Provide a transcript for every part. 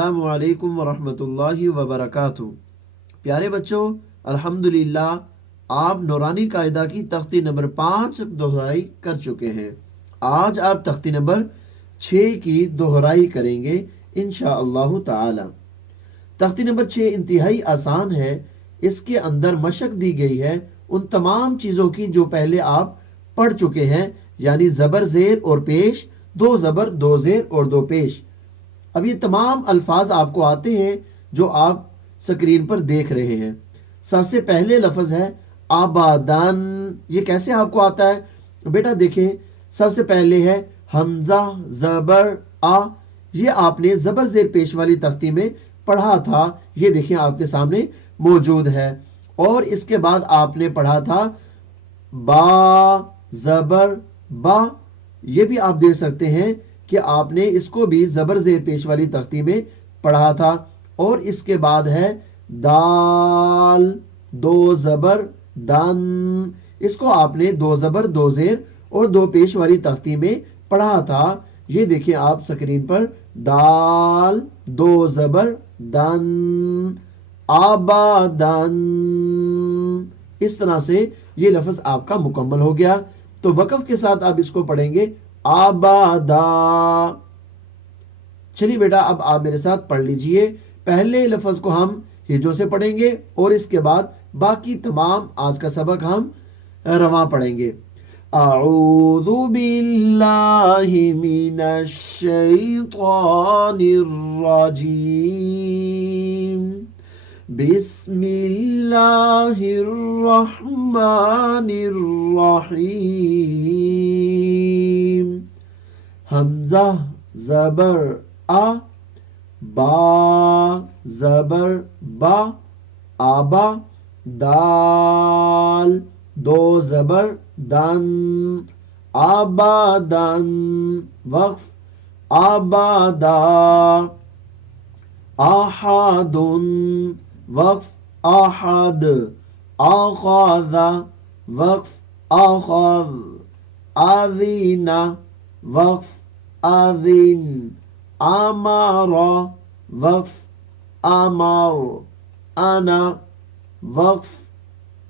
السلام علیکم ورحمۃ اللہ وبرکاتہ۔ پیارے بچوں، الحمدللہ آپ نورانی قاعدہ کی تختی نمبر 5 دہرائی کر چکے ہیں۔ آج آپ تختی نمبر 6 کی دہرائی کریں گے انشاءاللہ تعالی۔ تختی نمبر 6 انتہائی آسان ہے۔ اس کے اندر مشق دی گئی ہے ان تمام چیزوں کی جو پہلے آپ پڑھ چکے ہیں، یعنی زبر زیر اور پیش، 2 زبر 2 زیر اور 2 پیش۔ اب یہ تمام الفاظ آپ کو آتے ہیں جو آپ سکرین پر دیکھ رہے ہیں۔ سب سے پہلے لفظ ہے آبادان۔ یہ کیسے آپ کو آتا ہے بیٹا؟ دیکھیں، سب سے پہلے ہے حمزہ زبر آ۔ یہ آپ نے زبر زیر پیش والی تختی میں پڑھا تھا، یہ دیکھیں آپ کے سامنے موجود ہے۔ اور اس کے بعد آپ نے پڑھا تھا با زبر با۔ یہ بھی آپ دیکھ سکتے ہیں کہ آپ نے اس کو بھی زبر زیر پیش والی تختی میں پڑھا تھا۔ اور اس کے بعد ہے دال، 2 زبر دن۔ اس کو آپ نے 2 زبر 2 زیر اور 2 پیش والی تختی میں پڑھا تھا۔ یہ دیکھیں آپ سکرین پر، دال 2 زبر دن، آبادن۔ اس طرح سے یہ لفظ آپ کا مکمل ہو گیا۔ تو وقف کے ساتھ آپ اس کو پڑھیں گے آبادا۔ چلیے بیٹا، اب آپ میرے ساتھ پڑھ لیجئے۔ پہلے لفظ کو ہم ہجوں سے پڑھیں گے اور اس کے بعد باقی تمام آج کا سبق ہم رواں پڑھیں گے۔ اعوذ باللہ من الشیطان الرجیم، بسم اللہ الرحمن الرحیم۔ حمزہ زبر آ، با زبر با، آبا۔ دال 2 زبر دن، آبادن۔ وقف آبادا۔ احد، وقف احد۔ اخذ، وقف اخذ۔ اذن، وقف اذن۔ امر، وقف امر۔ انا، وقف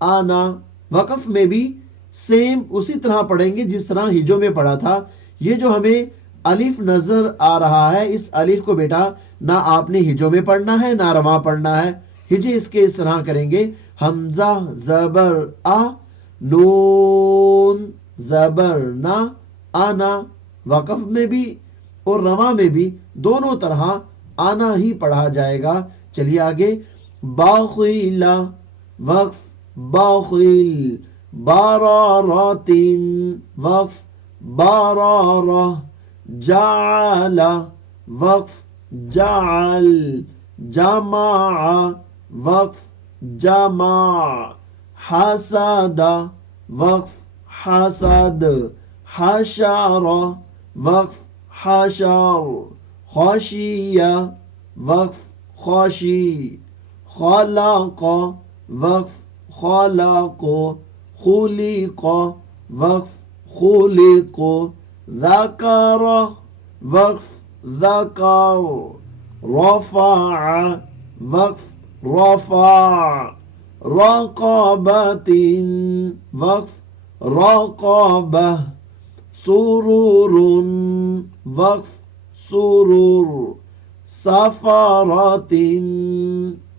انا۔ وقف میں بھی سیم اسی طرح پڑھیں گے جس طرح ہجوں میں پڑھا تھا۔ یہ جو ہمیں الف نظر آ رہا ہے، اس الف کو بیٹا نہ آپ نے ہجوں میں پڑھنا ہے نہ رواں پڑھنا ہے۔ ہجے اس کے اس طرح کریں گے، حمزہ زبر آ، نون زبر نا، آنا۔ وقف میں بھی اور رواں میں بھی دونوں طرح آنا ہی پڑھا جائے گا۔ چلیے آگے، باخیلا، وقف باخیل۔ بارارات، وقف بارارہ۔ جعل، وقف جعل۔ جمع، وقف جمع۔ حسد، وقف حسد۔ حشر، وقف حشر۔ خشیہ، وقف خشی۔ خلق، وقف خلق۔ خلق، وقف خلق۔ ذکر، وقف ذکر۔ رفع، وقف رفع۔ رقبۃ، وقف رقبہ۔ سرور، وقف سرور۔ سفرۃ،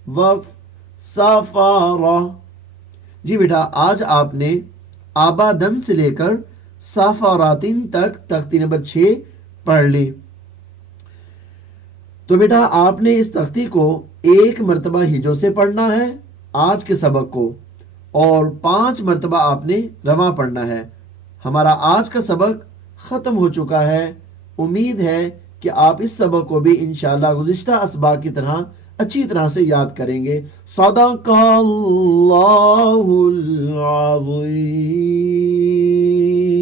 وقف سفرہ۔ جی بیٹا، آج آپ نے آبادن سے لے کر سفراتن تک تختی نمبر 6 پڑھ لی۔ تو بیٹا آپ نے اس تختی کو 1 مرتبہ ہجوں سے پڑھنا ہے آج کے سبق کو، اور 5 مرتبہ آپ نے رواں پڑھنا ہے۔ ہمارا آج کا سبق ختم ہو چکا ہے۔ امید ہے کہ آپ اس سبق کو بھی انشاءاللہ گزشتہ اسباق کی طرح اچھی طرح سے یاد کریں گے۔ صدق اللہ العظیم۔